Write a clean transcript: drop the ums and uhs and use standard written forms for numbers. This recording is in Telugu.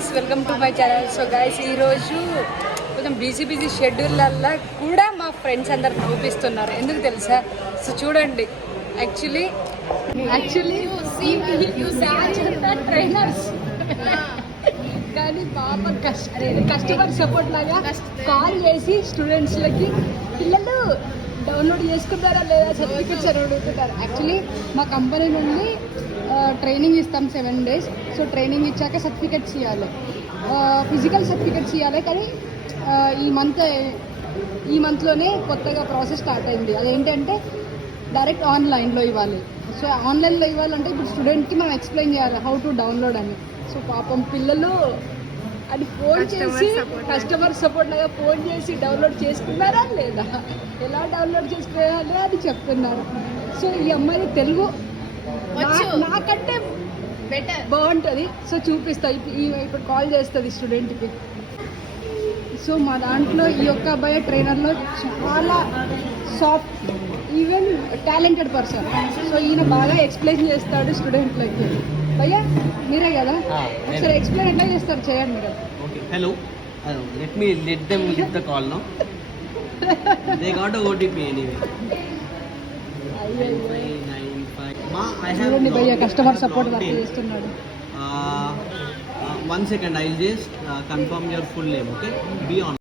Guys, welcome to my channel. So guys, ఈరోజు కొంచెం బిజీ షెడ్యూల్లల్లో కూడా మా ఫ్రెండ్స్ అందరు చూపిస్తున్నారు. ఎందుకు తెలుసా? సో చూడండి, యాక్చువల్లీ ట్రైనర్స్ కానీ పాప కస్టమర్ సపోర్ట్ లాగా కాల్ చేసి స్టూడెంట్స్లకి పిల్లలు డౌన్లోడ్ చేసుకుంటారా లేదా సర్టిఫికెట్స్ అని అడుగుతుంటారు. యాక్చువల్లీ మా కంపెనీ నుండి ట్రైనింగ్ ఇస్తాం 7 days. సో ట్రైనింగ్ ఇచ్చాక సర్టిఫికెట్స్ ఇవ్వాలి, ఫిజికల్ సర్టిఫికెట్స్ ఇవ్వాలి. కానీ ఈ మంత్లోనే కొత్తగా ప్రాసెస్ స్టార్ట్ అయింది. అదేంటంటే డైరెక్ట్ ఆన్లైన్లో ఇవ్వాలి. సో ఆన్లైన్లో ఇవ్వాలంటే ఇప్పుడు స్టూడెంట్కి మనం ఎక్స్ప్లెయిన్ చేయాలి హౌ టు డౌన్లోడ్ అని. సో పాపం పిల్లలు అది ఫోన్ చేసి కస్టమర్ సపోర్ట్ లాగా ఫోన్ చేసి డౌన్లోడ్ చేసుకున్నారా లేదా, ఎలా డౌన్లోడ్ చేసుకున్నారా అని చెప్తున్నారు. సో ఈ అమ్మాయి తెలుగు నాకంటే బెటర్ బాగుంటుంది. సో చూపిస్తా, ఇప్పుడు కాల్ చేస్తుంది స్టూడెంట్కి. సో మా దాంట్లో ఈ యొక్క అబ్బాయి ట్రైనర్లో చాలా soft, even talented person. So ఈయన బాగా ఎక్స్ప్లెయిన్ చేస్తాడు స్టూడెంట్లకి. భయ్యా మీరే కదా, ఒకసారి ఎక్స్ప్లెయిన్ ఎట్లా చేస్తారు చేయండి మీరు. Hello, let them give the call now. They got a OTP anyway. 9595. Ma, I have. చూడండి భయ్యా కస్టమర్ సపోర్ట్ వర్క్ చేస్తున్నాడు. 1 second, I'll just confirm your full name. Okay, be on.